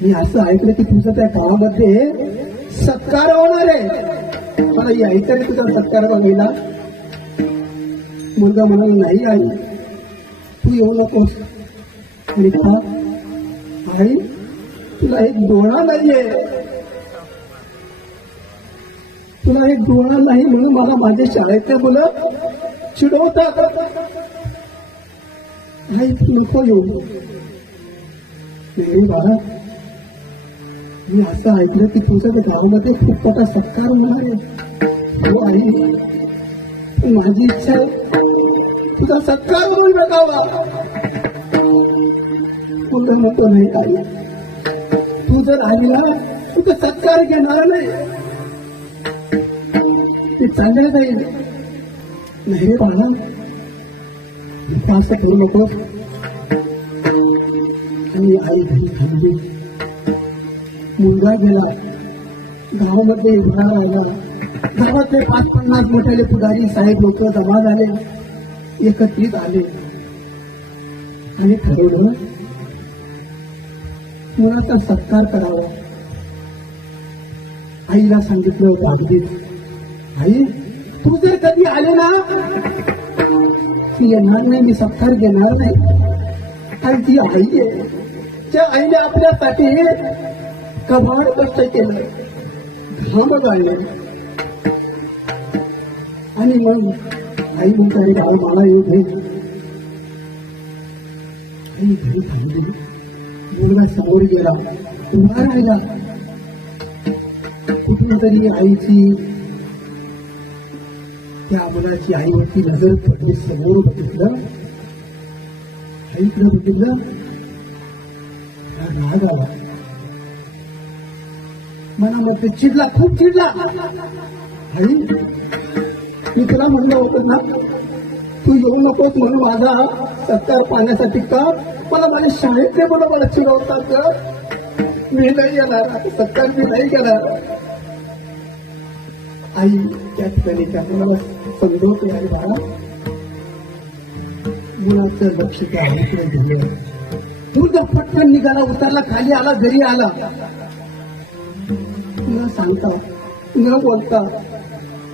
मी असं ऐकलं की तुझं त्या गावामध्ये सत्कार होणार आहे. मला यायचं नाही तुझा सत्कार बघायला. मुलगा म्हणाला नाही आई तू येऊ नकोस. आणि का आई तुला एक डोळा नाहीये. तुला एक डोळा नाही म्हणून मला माझ्या शाळेतल्या मुलं चिडवतात. आई तू नको येऊ. बाळा मी असं ऐकलं की तुमच्या त्या गावामध्ये खूप मोठा सत्कार होणार आहे. हो आई माझी इच्छा आहे तुझा सत्कार म्हणून बघावा तुझं म्हणतो नाही आई तू जर आली ना तुझा सत्कार घेणार नाही ते चांगलं जाईल नाही रे बाळा असं करू नको आणि आई घरी थांबली. मुलगा गेला. गावामध्ये उभा राहिला. गावातले पाच पन्नास मोठ्याले पुढारी साहेब लोक जमा झाले. एकत्रित आले. आणि ठरवलं मुलाचा सत्कार करावा? आईला सांगितलं होतं अगदीच आई तू जर कधी आले ना ती येणार नाही मी सत्कार घेणार नाही. आणि ती आई आहे. त्या आईने आपल्यासाठी कबाड कष्ट केलं. घाम गाळले आणि मग आई म्हणता अरे बाळा मला येऊ दे. आई घरी थांबली मुलगा समोर गेला. उभा राहिला. कुठून तरी आईची त्या मुलाची आईवरती नजर पडली समोर बघितलं. आईकडे बघितलं. राग आला. मनामध्ये चिडला खूप चिडला. आई मी तुला म्हणलं होतं ना तू येऊ नकोस म्हणून माझा सत्कार पाहण्यासाठी का? मला माझ्या शाळेतले मुलं मला चिडवतात मी नाही येणार सत्कार मी नाही घेणार. आई त्या ठिकाणी त्या मुलाला समजवते आई बाळा मुलाचं लक्ष त्या आईकडे गेलं. मुलगा पटकन निघाला उतरला खाली आला घरी आला. न सांगता न बोलता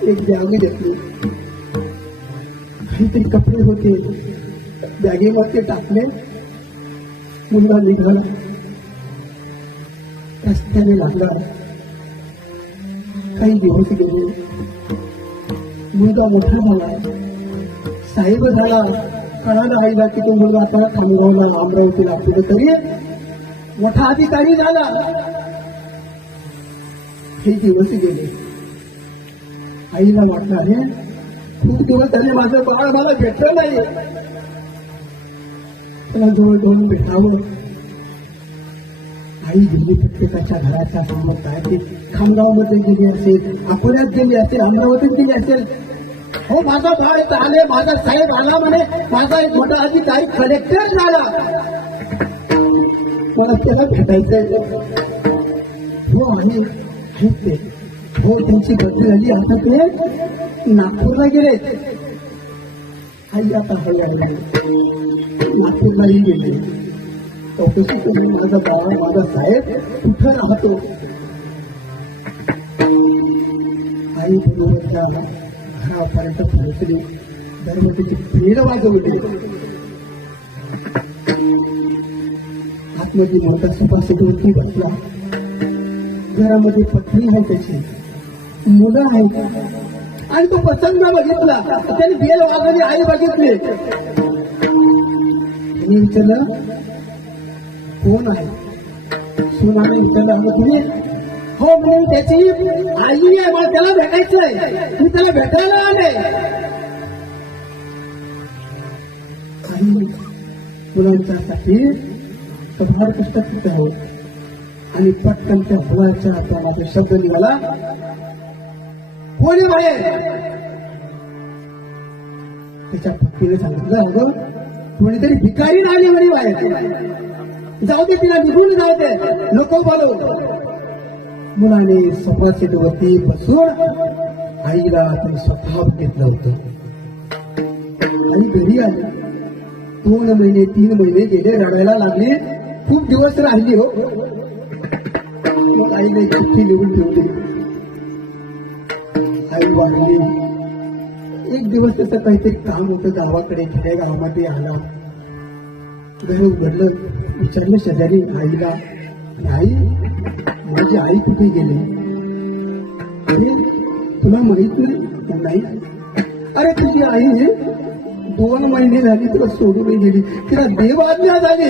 एक बॅग घेतली काहीतरी कपडे होते बॅगेमध्ये टाकले मुलगा निघाला. रस्त्याने लागला. काही दिवस गेले. मुलगा मोठा झाला. साहेब झाला. कळाला आईला की तो मुलगा आता खामगावला अमरावतीला. तरी मोठा अधिकारी झाला. हे दिवस गेले. आईला वाटलं अरे खूप दिवस त्याने माझं बाळ मला भेटलं नाही त्याला जवळ जवळ भेटावं. आई गेली प्रत्येकाच्या घराचा संबंध आहे. ते खामगावमध्ये गेली असेल अकोल्यात गेली असेल अमरावतीत गेली असेल. हो माझा बाळ आले माझा साहेब आला म्हणे माझा एक मोठा अधिकारी कलेक्टर झाला. मला त्याला भेटायचंय. हो आणि आहेत हो त्यांची बदली झाली आता ते नागपूरला गेले. आई आता हळूहळू नागपूरलाही गेले. चौकशी केली माझा बाबा माझा साहेब कुठं राहतो? आई बरोबरच्या घरापर्यंत पोहोचली. धर्मतेची पेड वाजवली. आतमध्ये मोठा सुपासवरती बसला. घरामध्ये पत्नी आहे त्याची. मुलं आहेत. आणि तो पसंत बघितला. त्याने बेल वागवली आई बघितली. त्यांनी विचारलं कोण आहे? सुनाने विचारलं अगं तुम्ही? हो म्हणून त्याची आई आहे. मला त्याला भेटायचंय मी त्याला भेटायला आले आई मुलांच्यासाठी फार कष्ट करत आहोत हो. आणि पटकन त्या मुलाच्या तोंडातून शब्द निघाला. कोणी बाहेर त्याच्या पत्नीने सांगितलं अगं कोणीतरी भिकारी राहिली म्हणे बाहेर. जाऊ दे तिला निघून जाऊ दे. नको बोलव मुलाने सोफासेटवरती बसून आईला आपण स्वतः घेतलं होतं. आणि घरी आली. दोन महिने तीन महिने गेले रडायला लागले. खूप दिवस राहिली हो. मग आईने चिठ्ठी लिहून ठेवली. आई वाढली एक दिवस त्याचं काहीतरी काम होतं गावाकडे खेड्या गावामध्ये आला. घर उघडलं विचारलं शेजारी आईला आई माझी आई कुठे गेली? अरे तुला माहीत नाही? नाही. अरे तुझी आई दोन महिने झाली तुला सोडून गेली. तिला देव आज्ञा झाली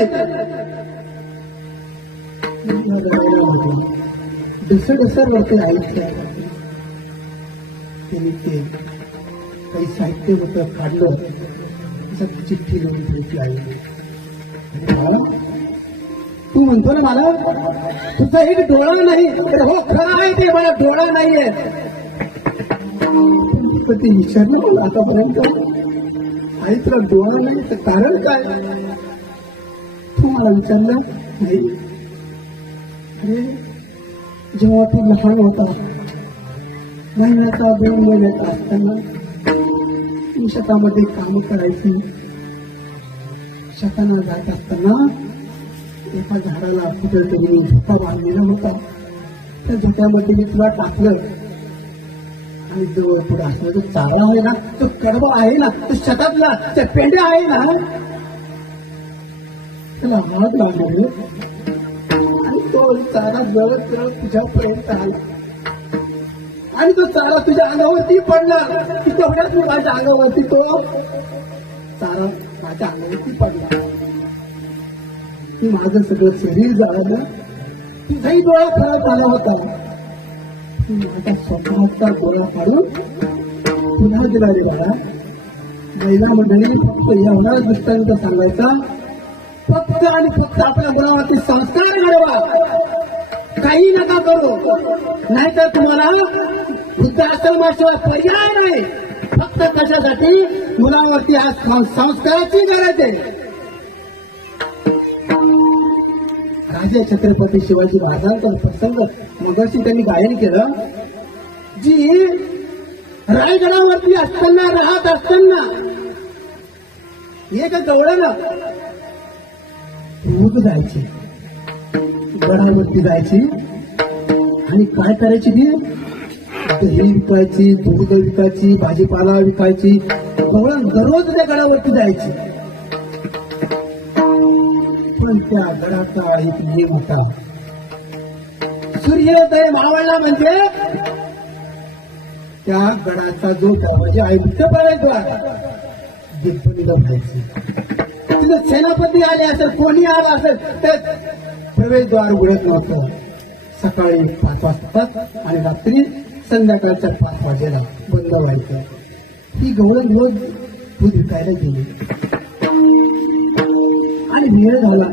डसर डसर वाटते आयुष्यात त्यांनी ते काही साहित्य होतं काढलं. असं चिठ्ठी लिहून ठेवली आई अरे तू म्हणतो ना मला तुझा एक डोळा नाही. अरे हो खरं आहे ते मला डोळा नाहीये. पण ते विचारलं मला आतापर्यंत. आई तुला डोळा नाही तर कारण काय? तू मला विचारलं नाही. अरे जेव्हा तू लहान होता महिन्याचा दोन महिन्याचा असताना तू शेतामध्ये काम करायची. शेताना जात असताना एका झाडाला कुठेतरी मी झोका बांधलेला होता. त्या झोक्यामध्ये मी तुला टाकलं. आणि जवळ पुढे असला जो चारा आहे ना तो कडवा आहे ना तो शेतातला त्या पेंड्या आहे ना. त्याला हात लागले. आणि चारा जवळ जवळ तुझ्यापर्यंत आला. आणि तो चारा तुझ्या अंगावरती पडला. की तेवढ्याच माझ्या अंगावरती तो चारा माझ्या अंगावरती पडला. की माझं सगळं शरीर जाळलं. तुझाही डोळा खराब झाला होता. तू माझा स्वतःचा डोळा काढून पुन्हा दिला रे बाळा. महिला मंडळी फक्त एवढा दृष्टांत सांगायचा. फक्त आणि फक्त आपल्या मुलावरती संस्कार घडवा. काही नका करू. नाहीतर तुम्हाला वृद्धाश्रमाशिवाय पर्याय नाही. फक्त कशासाठी? मुलांवरती हा संस्काराची गरज आहे. राजा छत्रपती शिवाजी महाराजांचा प्रसंग मगाशी त्यांनी गायन केलं. जी रायगडावरती असताना राहत असताना एक गवळण दूध जायची. गडावरती जायची. आणि काय करायची ती दही विकायची दूध विकायची भाजीपाला विकायची. गवळण दररोज त्या गडावरती जायची. पण त्या गडाचा एक नियम होता. सूर्योदय मावळला म्हणजे त्या गडाचा जो दरवाजा आहे मुख्य प्रवेशद्वार दिग्बंद व्हायचे तिथं सेनापती आले असेल कोणी आला असेल तर प्रवेशद्वार उघडत नव्हतं. सकाळी पाच वाजता आणि रात्री संध्याकाळच्या पाच वाजेला बंद व्हायचं. ही गवळण रोज दूध विकायला गेली. आणि वेळ झाला.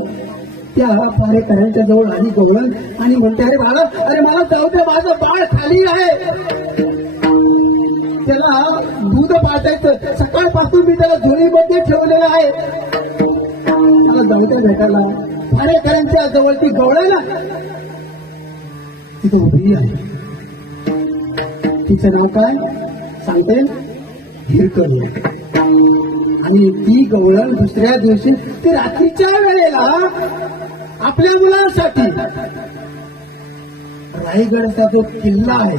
त्या पारेकऱ्यांच्या जवळ आली गवळण आणि म्हणते अरे बाळा अरे मला जाऊ दे माझं बाळ खाली आहे. त्याला दूध पाजायचं. सकाळपासून मी त्याला झोळीमध्ये ठेवलेलं आहे. मला जाऊ भेटायला. पारेकऱ्यांच्या जवळ ती गवळायला. तिथं उभी आहे. तिचं नाव काय? सांगते? हिरकणी आणि ती गवळण दुसऱ्या दिवशी ती रात्रीच्या वेळेला आपल्या मुलांसाठी रायगडचा जो किल्ला आहे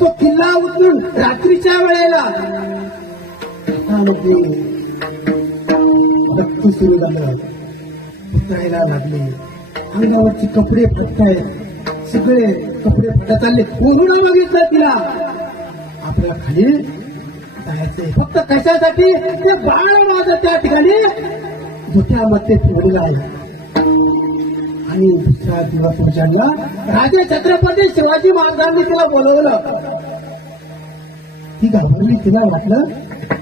तो किल्ला उचलून रात्रीच्या वेळेला हातामध्ये सुरू झालं उतरायला लागले. अंगावरचे कपडे फटतायत सगळे कपडे फटत चालले. कोरोना बघितलं तिला. आपल्या खाली जायचंय. फक्त कशासाठी? ते बाळ माझं त्या ठिकाणी धुक्यामध्ये ठेवलेलं आहे. आणि दुसऱ्या दिवस पुरुषांना राजे छत्रपती शिवाजी महाराजांनी तिला बोलवलं. ती घाबरली तिला वाटलं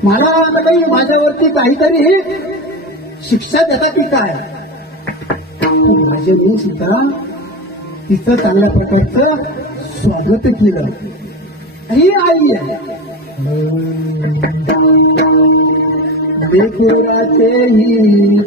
मला आता काही माझ्यावरती काहीतरी शिक्षा देता की काय राजांनी सुद्धा तिचं चांगल्या प्रकारचं स्वागत केलं. ही आई आहे. देकुराचे ही